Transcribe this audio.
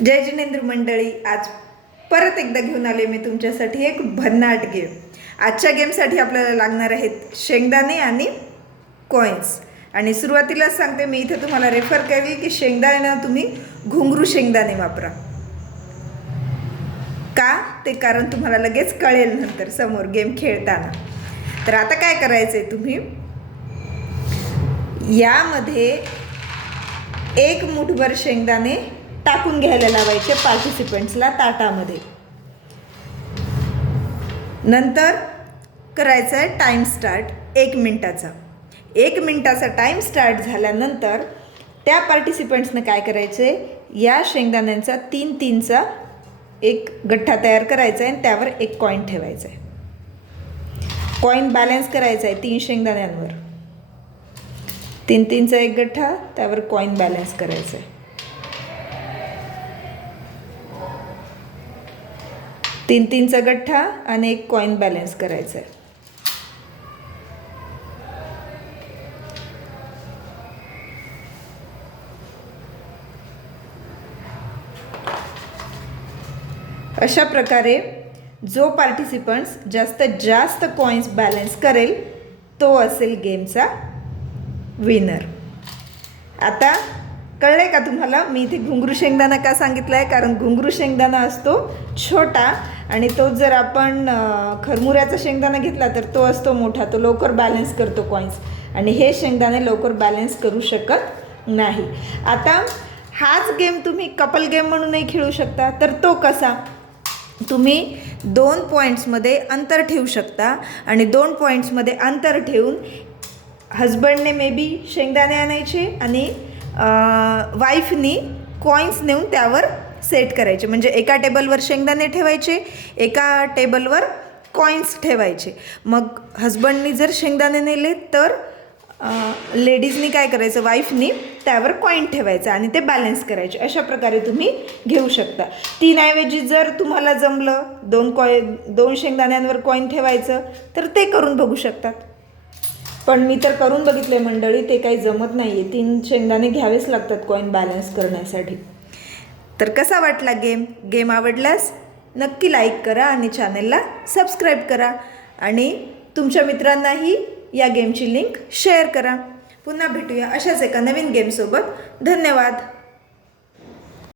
जय जिनेंद्र मंडळी, आज परत एकदा घेऊन आले मी तुमच्यासाठी एक भन्नाट गेम। आजच्या गेमसाठी आपल्याला लागणार आहेत शेंगदाणे आणि कॉइन्स। आणि सुरुवातीलाच सांगते मी इथे तुम्हाला रेफर करेल की शेंगदाणे तुम्ही घुंगरू शेंगदाणे वापरा का ते, कारण तुम्हाला लगेच कळेल नंतर समोर गेम खेळताना। तर आता काय करायचंय, तुम्ही यामध्ये एक मुठभर शेंगदाणे टाकून घ्यायला लावायचे पार्टिसिपंट्सला ताटामध्ये। नंतर करायचा आहे टाइम स्टार्ट 1 मिनिटाचा। 1 मिनिटाचा टाइम स्टार्ट झाल्यानंतर त्या पार्टिसिपंट्सने काय करायचे, या शेंगदाण्यांचा 3-3चा एक गठ्ठा तयार करायचा आहे आणि त्यावर एक कॉईन ठेवायचा आहे। कॉईन बॅलन्स करायचा आहे 3 शेंगदाण्यांवर। 3-3चा एक गठ्ठा, त्यावर कॉईन बॅलन्स करायचा आहे। 3-3चा गठ्ठा आणि एक कॉईन बॅलन्स करायचा आहे। अशा प्रकारे जो पार्टिसिपंट्स जास्तीत जास्त कॉइन्स बॅलन्स करेल तो असेल गेमचा विनर। आता कळलंय का तुम्हाला मी इथे घुंगरू शेंगदाणा का सांगितलं आहे? कारण घुंगरू शेंगदाणा असतो छोटा आणि तो जर आपण खरमुऱ्याचा शेंगदाणा घेतला तर तो असतो मोठा, तो लवकर बॅलन्स करतो कॉइन्स, आणि हे शेंगदाणे लवकर बॅलन्स करू शकत नाही। आता हाच गेम तुम्ही कपल गेम म्हणूनही खेळू शकता। तर तो कसा, तुम्ही 2 पॉईंट्समध्ये अंतर ठेवू शकता आणि 2 पॉईंट्समध्ये अंतर ठेवून हजबंडने मे बी शेंगदाणे आणायचे आणि वाईफनी कॉइन्स नेऊन त्यावर सेट करायचे। म्हणजे एका टेबलवर शेंगदाणे ठेवायचे, एका टेबलवर कॉइन्स ठेवायचे। मग हजबंडनी जर शेंगदाणे नेले तर लेडीजनी काय करायचं, वाईफनी त्यावर कॉईन ठेवायचं आणि ते बॅलन्स करायचे। अशा प्रकारे तुम्ही घेऊ शकता। 3 ऐवजी जर तुम्हाला जमलं 2 शेंगदाण्यांवर कॉईन ठेवायचं तर ते करून बघू शकतात। पण मी तर करून बघितले मंडळी, ते काही जमत नाही आहे। 3 शेंगदाणे घ्यावेच लागतात कॉईन बॅलन्स करण्यासाठी। तर कसा वाटला गेम आवडल्यास नक्की लाईक करा आणि चॅनलला सबस्क्राईब करा आणि तुमच्या मित्रांनाही या गेमची लिंक शेअर करा। पुन्हा भेटूया अशाच एका नवीन गेमसोबत। धन्यवाद।